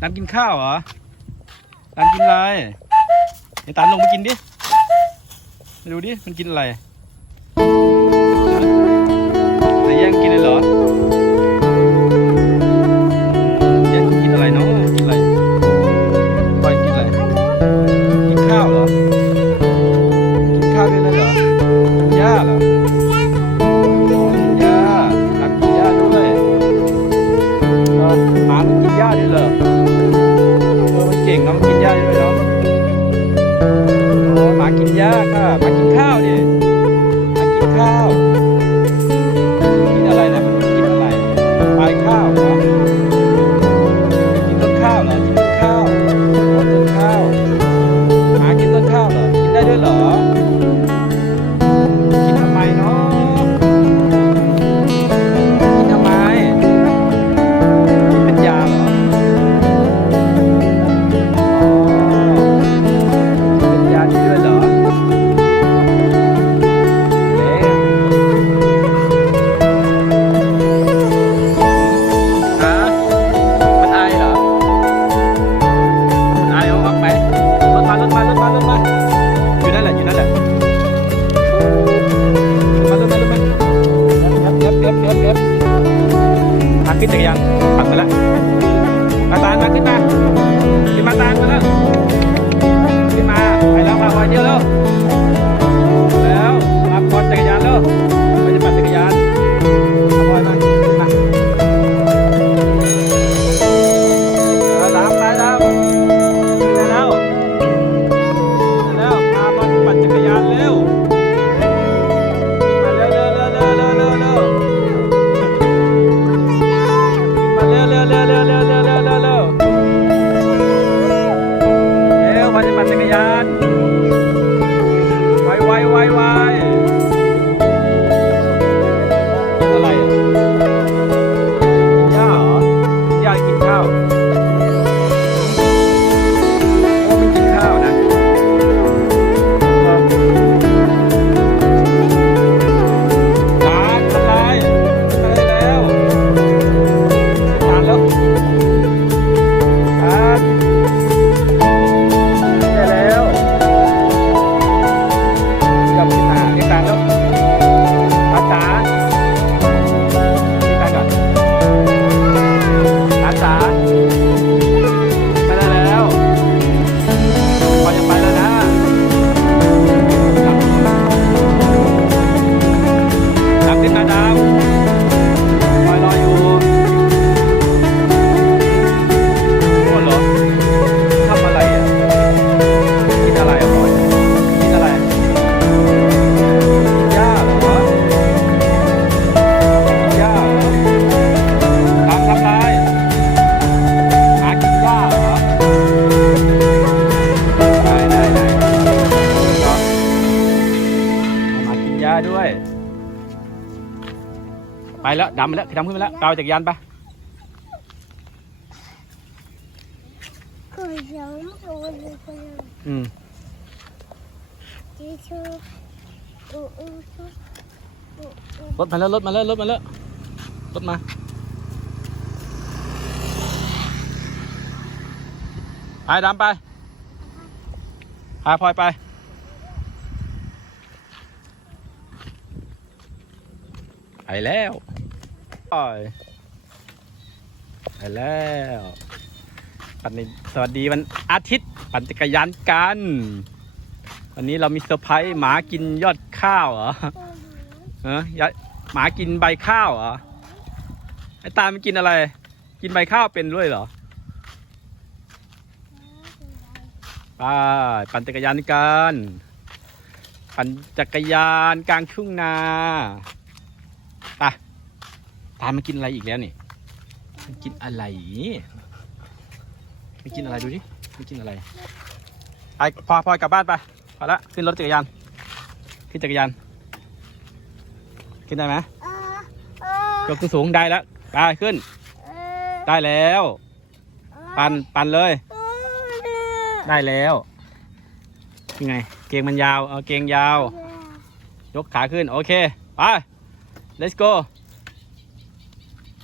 ตามกินข้าวเหรอตามกินอะไรไอ้ตามลงไปกินดิไปดูดิ มันกินอะไรไหนแย่งกินเลยเหรอแย่งกินอะไรเนาะกินอะไรปล่อยกินอะไร กินข้าวเหรอ กินข้าวได้เลยเหรอกินหญ้าเหรอกินหญ้าตามกินหญ้าด้วยเออหมามันกินหญ้าด้เหรอ เก่งเนาะมันกินหญ้าด้วยเนาะโอ้หมากินหญ้าค่ะ ดำไปแล้วคือดำขึ้นไปแล้วเกาจากรยานไปคือเดี๋ยวมันจะวนเลยคนละอืมรถมาแล้วรถมาแล้วรถมาแล้วรถมาไปดำไปพาพลอยไปไปแล้ว ไปไปแล้ว ปันนี้สวัสดีวันอาทิตย์ ปั่นจักรยานกัน วันนี้เรามีเซอร์ไพรส์หมากินยอดข้าวเหรอเออหมากินใบข้าวเหรอ ไอ้ตามันกินอะไร กินใบข้าวเป็นด้วยเหรอไปปั่นจักรยานกันปั่นจักรยานกลางทุ่งนาไป ตามันกินอะไรอีกแล้วนี่ มันกินอะไร มันกินอะไรดูดิมันกินอะไรไอพอพอกลับบ้านไปพอแล้วขึ้นรถจักรยาน ขึ้นจักรยาน ขึ้นได้ไหมยกสูงได้แล้วไปขึ้น ได้แล้ว ปันปันเลย ได้แล้วยังไง เกงมันยาว เอาเกงยาว ยกขาขึ้น โอเค ไป let's go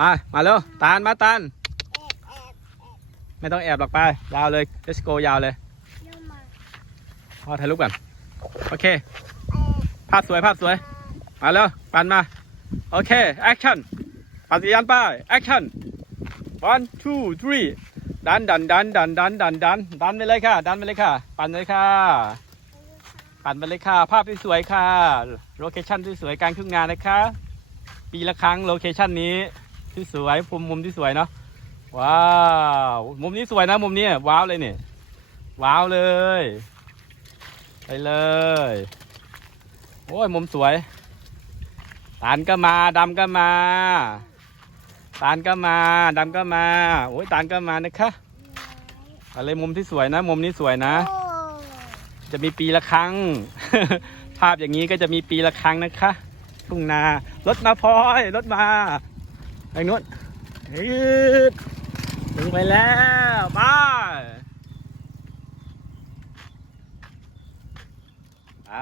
ไปมาเร็วตาลมาตาลแอบไม่ต้องแอบหรอกไปยาวเลย let's go ยาวเลยเยี่ยมมาพอถ่ายรูปก่อนโอเค ภาพสวยภาพสวย มาเร็วปั่นมา โอเค action ปั่นจักรยานไป action one two three ดันดันดันดันดันดันดันดันไปเลยค่ะ ดันไปเลยค่ะ ปั่นเลยค่ะ ปั่นไปเลยค่ะ ภาพที่สวยค่ะ โลเคชั่นที่สวยกลางทุ่งนานะคะ ปีละครั้งโลเคชั่นนี้ ที่สวยมุมมุมที่สวยเนาะว้าวมุมนี้สวยนะมุมนี้ว้าวเลยเนี่ยว้าวเลย ไปเลย โอ้ยมุมสวยตาลก็มาดำก็มาตาลก็มาดำก็มาโอ้ยตาลก็มานะคะอะไรมุมที่สวยนะ มุมนี้สวยนะ จะมีปีละครั้ง ภาพอย่างนี้ก็จะมีปีละครั้งนะคะทุ่งนารถมาพลอยรถมา ทางนู้นฮึดถึงไปแล้วไปไป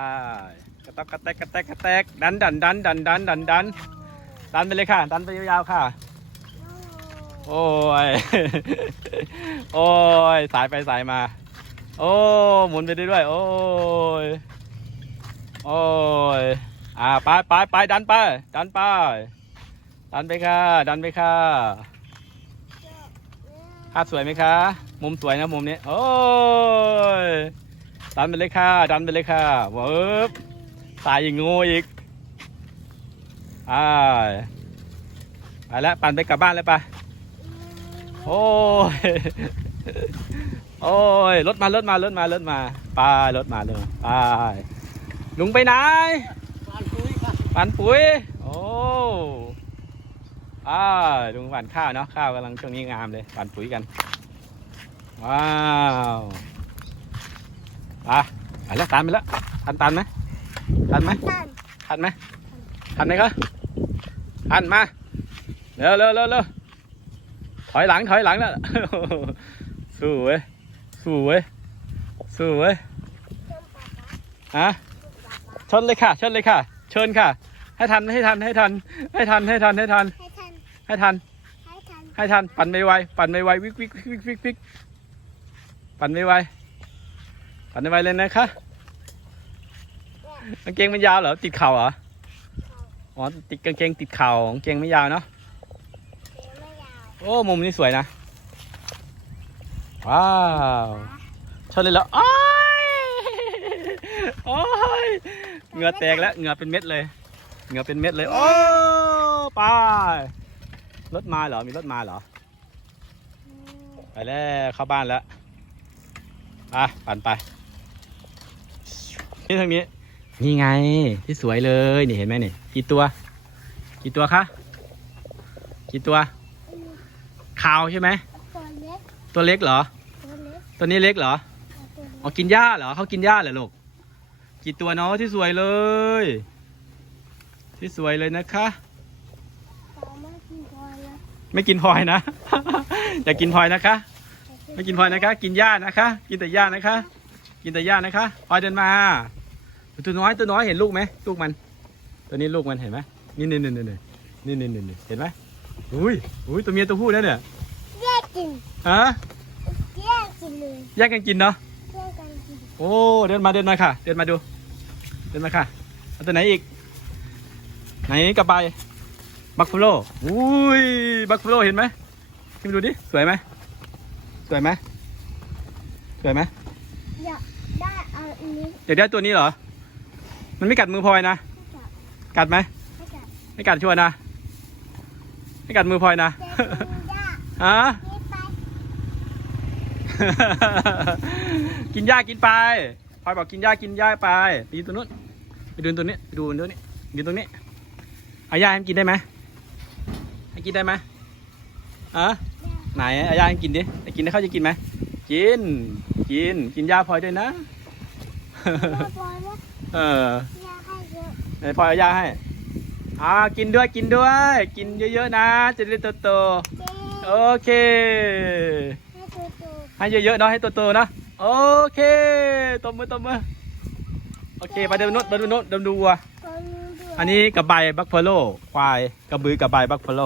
กระตอกกระแตกกระแตกกระแตกดันดันดันดันดันดันดันดันไปเลยค่ะ ดันไปยาวๆค่ะ โอ้ย โอ้ย สายไปสายมา โอ้หมุนไปได้ด้วยโอ้ย โอ้ย อ่า ไปไปไปดันไป ดันไป ดันไปค่ะ ดันไปค่ะภาพสวยไหมคะ มุมสวยนะมุมนี้โอ้ยดันไปเลยค่ะ ดันไปเลยค่ะเวิบสายอย่างงูอีกอ่าไปแล้วปั่นไปกลับบ้านเลยไปโอ้ยโอ้ยรถมารถมารถมารถมาไปรถมาเลยไปลุงไปไหนปั่นปุ๋ยโอ้ อ่าลุงปั่นข้าวเนาะข้าวกำลังช่วงนี้งามเลยปั่นปุ๋ยกัน ว้าวไปไปแล้วตันไปแล้วทันตันไหมทันไหมตันทันไหมทันไหมครับทันมาเร็วเร็วเร็วเร็วถอยหลังถอยหลังแล้วสู้เว้ยสู้เว้ยสู้เว้ยฮะชนเลยค่ะชนเลยค่ะ เชิญค่ะ ให้ทันให้ทันให้ทันให้ทันให้ทันให้ทัน ให้ทันให้ทัน ให้ทันให้ทัน ปั่นไม่ไวปั่นไม่ไววิกวิกวิกวิกวิกปั่นไม่ไวปั่นไม่ไวเลยนะคะกางเกงมันยาวเหรอติดเข่าเหรออ๋อติดกางเกงติดเข่ากางเกงไม่ยาวเนาะเสียไม่ยาวโอ้มุมนี้สวยนะว้าวชนเลยเหรอโอ้ยโอ้ยเหงื่อแตกแล้วเหงื่อเป็นเม็ดเลยเหงื่อเป็นเม็ดเลยโอ้ไป รถมาเหรอ มีรถมาเหรออืมไปแล้วเข้าบ้านแล้วไปปั่นไป นี่ทางนี้ นี่ไงที่สวยเลย นี่เห็นไหมนี่กี่ตัว กี่ตัวคะ กี่ตัวอืมขาวใช่ไหม ตัวเล็ก ตัวเล็กเหรอ ตัวเล็ก ตัวนี้เล็กเหรอตัวเล็กอ๋อกินหญ้าเหรอ เขากินหญ้าเหรอลูก กี่ตัวเนาะที่สวยเลย ที่สวยเลยนะคะ สามารถกินพอแล้ว ไม่กินพลอยนะ อย่ากินพลอยนะคะ ไม่กินพลอยนะคะ กินหญ้านะคะ กินแต่หญ้านะคะ กินแต่หญ้านะคะพลอยเดินมา ตัวน้อยตัวน้อยเห็นลูกไหมลูกมัน ตัวนี้ลูกมันเห็นไหมนี่นี่นี่นี่นี่นี่นี่นี่เห็นไหมอุ้ยอุ้ยตัวเมียตัวผู้นั่นเนี่ยแยกกินฮะแยกกินเลยแยกกันกินเนาะแยกกันกินโอ้เดินมาเดินมาค่ะ เดินมาดู เดินมาค่ะเอาตัวไหนอีก ไหนกระบาย บักฟูโลอุ้ยบักฟูโลเห็นไหมขึ้นมาดูดิ สวยไหม สวยไหม สวยไหมอยากได้อันนี้อยากได้ตัวนี้เหรอ มันไม่กัดมือพลอยนะให้จับกัดไหมให้จับไม่กัดชวนนะ ไม่กัดมือพลอยนะจะกินหญ้าฮะนี่ไปกินหญ้ากินไปพลอยบอกกินหญ้ากินหญ้าไปไปยืนตรงนู้นไปดูตรงนี้ไปดูตรงนี้ยืนตรงนี้เอาหญ้าให้มันกินได้ไหมให้ กินได้ไหมอะไหนเอาหญ้าให้กินดิให้กินได้เขาจะกินไหมกิน กิน กินหญ้าพลอยด้วยนะแม่บอยว่าเออหญ้าให้เยอะไหนพลอยเอาหญ้าให้อ่ากินด้วยกินด้วย กินเยอะๆนะ จะได้โตเจ๊ๆโอเคให้ตัวโตให้เยอะๆเนาะให้โตๆนะโอเคตบมือตบมือโอเคไปเดินโน้นเดินโน้นเดินดูวัวคนด้วยอันนี้กระบายบักฟาโลควายกระบือกระบายบักฟาโล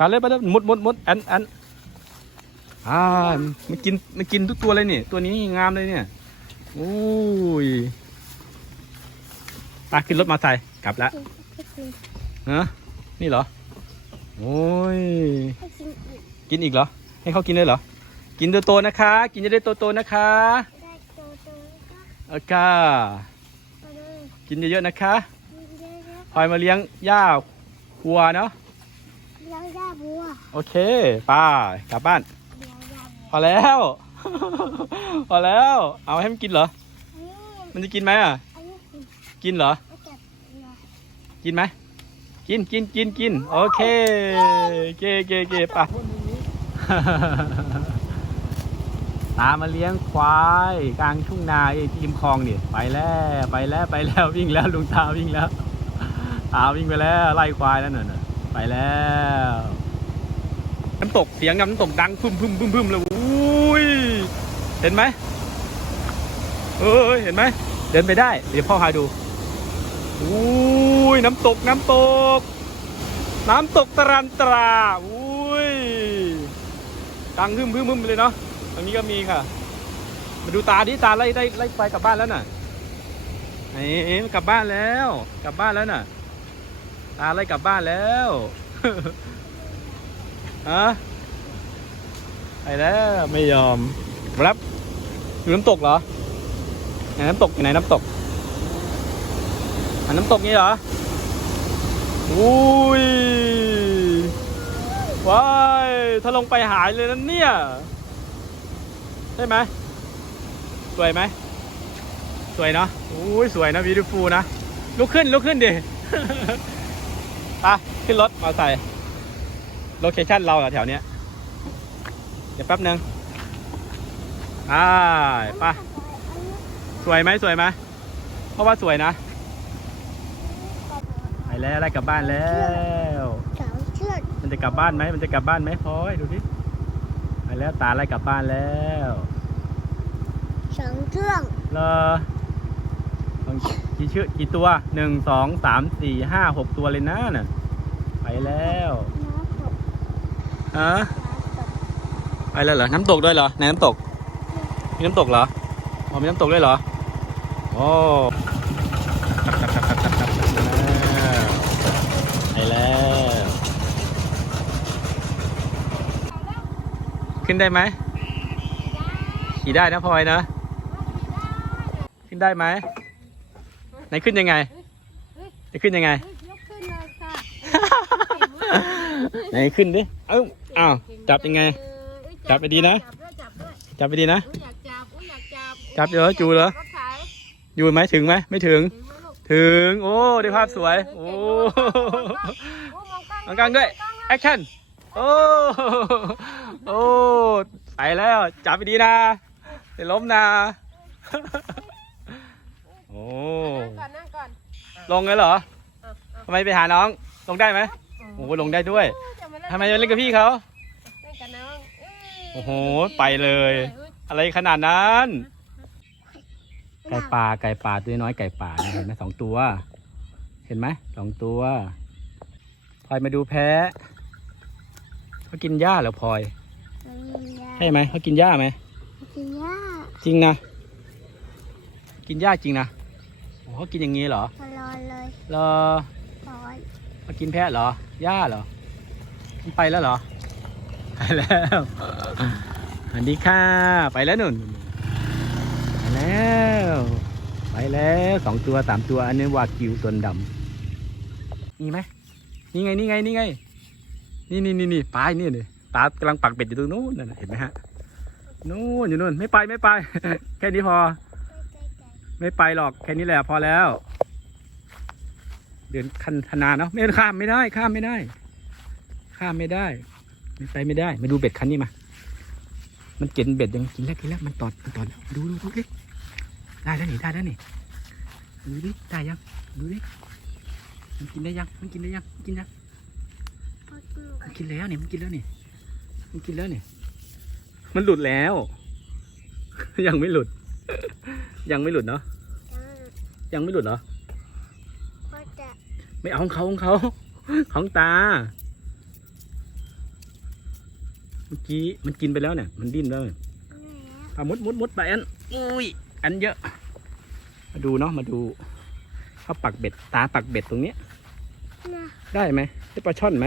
ไปเลยไปเลยมุดมุดมุดอันอันอ่ามันกินมันกินทุกตัวเลยนี่ ตัวนี้งามเลยเนี่ยโอ้ยไปขึ้นรถมาใส่กลับแล้วให้กินฮะนี่เหรอโอ้ยให้กินอีกกินอีกเหรอ ให้เขากินเลยเหรอ กินโตๆนะคะ กินจะได้โตๆนะคะได้โตโตก็โอเคไปเลยกินเยอะๆนะคะกินเยอะคอยมาเลี้ยงหญ้าวัวเนาะๆเลี้ยงหญ้า บัวโอเคไป้ากลับบ้านเลี้ยงหญ้าบัวพอแล้ว พอแล้ว เอาให้มันกินเหรออันนี้มันจะกินไหมอะ อันนี้กินกินเหรอเอาเก็บเนื้อกินไหม กินกินกินกินโอเค เกเกเกไป่ะตามมาเลี้ยงควายกลางทุ่งนาไอ้ริมคลองนี่ไปแล้วไปแล้วไปแล้ววิ่งแล้วลุงตาวิ่งแล้วตาวิ่งไปแล้วไล่ควายแล้วน่ะไปแล้ว น้ำตกเสียงน้ำตกดังพึ่มพึ่มพึ่มพึ่มเลยอุ้ยเห็นไหมเอ้ยเห็นไหมเดินไปได้ เดี๋ยวพ่อพาดูอุ้ยน้ำตกน้ำตก น้ำตกตรันตราอุ้ยดังพึ่มพึ่มพึ่มเลยเนาะตรงนี้ก็มีค่ะ มาดูตาดิตาไล่ไล่ไล่ไปกลับบ้านแล้วน่ะเอ๊ะกลับบ้านแล้ว กลับบ้านแล้วน่ะตาไล่กลับบ้านแล้ว ฮะไปแล้วไม่ยอมรับอยู่น้ำตกเหรอไหนน้ำตกอยู่ไหนน้ำตกอันน้ำตกนี่เหรออุ้ยว้ายถ้าลงไปหายเลยนะเนี่ยใช่ไหมสวยไหมสวยเนาะอุ้ยสวยนะ beautiful นะลุกขึ้นลุกขึ้นดิ ไปขึ้นรถมาใส่ โลเคชั่นเราอะแถวเนี้ย เดี๋ยวแป๊บนึงอ่าไปสวยไหมสวยไหมเพราะว่าสวยนะ ไปแล้วไล่กลับบ้านแล้ว สาวเชือกมันจะกลับบ้านไหมมันจะกลับบ้านไหมพลอยดูดิไปแล้วตาไล่กลับบ้านแล้วสองเครื่องเลอกี่ชื่อกี่ตัวหนึ่งสองสามสี่ห้าหกตัวเลยนะน่ะไปแล้วน้ำตก อะน้ำตกไปแล้วเหรอ น้ำตกด้วยเหรอในน้ำตก มีน้ำตกเหรออ๋อมีน้ำตกด้วยเหรอโอ้ไปแล้ว ขึ้นได้ไหม ขี่ได้นะพลอยนะ ขึ้นได้ไหมไหนขึ้นยังไง จะขึ้นยังไงยกขึ้นเลยค่ะไหนขึ้นดิ เอ้า อ้าวจับยังไงเออจับไปดีนะ จับด้วยจับด้วยจับไปดีนะอุ้ยอยากจับอุ้ยอยากจับจับเดี๋ยวจูเหรอรถไถอยู่ไหมถึงไหมไม่ถึง ถึงไหมลูกถึง โอ้ได้ภาพสวย โอ้โอ้มองกล้องมองกลางด้วย แอคชั่น โอ้ โอ้ ไปแล้ว จับไปดีนะเดี๋ยวล้มนะ โอ้ นั่งก่อนนั่งก่อนลงเลยเหรอ เอาทำไมไปหาน้อง ลงได้ไหมโอ้ลงได้ด้วยเอาจะาเล่นทำไมมาเล่นกับพี่เขา เล่นกับน้องเอ้ย โอ้โห ไปเลยอุ้ยอะไรขนาดนั้น ไก่ป่าไก่ป่าตัวน้อยไก่ป่าเนี่ยเห็นไหมสองตัว เห็นไหมสองตัวพลอยมาดูแพะเขากินหญ้าเหรอพลอยใช่ไหมเขากินหญ้าไหมกินหญ้าจริงนะกินหญ้าจริงนะโอ้เขากินอย่างนี้เหรอตลอดเลยเหรอตอนเขากินแพะเหรอหญ้าเหรอมันไปแล้วเหรอ ไปแล้วอันนี้ค่ะ ไปแล้วนุ่น ไปแล้ว ไปแล้วสองตัวสามตัวอันนี้วากิวตัวดำมีไหมนี่ไงนี่ไงนี่ไง นี่นี่นี่นี่ปลายนี่นี่ตากำลังปักเบ็ดอยู่ตรงนู้นนะเห็นไหมฮะนู้นอยู่นู้นไม่ไปไม่ไป แค่นี้พอไม่ไม่ไปหรอกแค่นี้แหละพอแล้ว เดินคันธนาเนาะไม่ข้ามไม่ได้ ข้ามไม่ได้ ข้ามไม่ได้ ไม่ไปไม่ได้ มาดูเบ็ดคันนี้มา มันกินเบ็ดยังกินแล้วกินแล้วมันตอดมันตอดแล้วดูดูดูดิได้แล้วนี่ได้แล้วนี่ดูดิได้ยังดูดิมันกินได้ยังมันกินได้ยังมันกินยังพอดูมันกินแล้วนี่มันกินแล้วนี่มันกินแล้วนี่มันหลุดแล้ว ยังไม่หลุด ยังไม่หลุดเนาะจังยังไม่หลุดเหรอพอจะไม่เอาของเขาของเขาของตา เมื่อกี้มันกินไปแล้วเนี่ย มันดิ้นแล้วแหนพามุดมุดมุดไปอันอุ้ย อันเยอะ มาดูเนาะ มาดูเขาปักเบ็ด ตาปักเบ็ดตรงเนี้ยนะได้ไหมได้ปลาช่อนไหม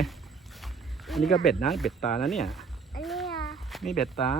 อันนี้ก็เบ็ดนะ เบ็ดตานะเนี่ย อันนี้อะนี่เบ็ดตา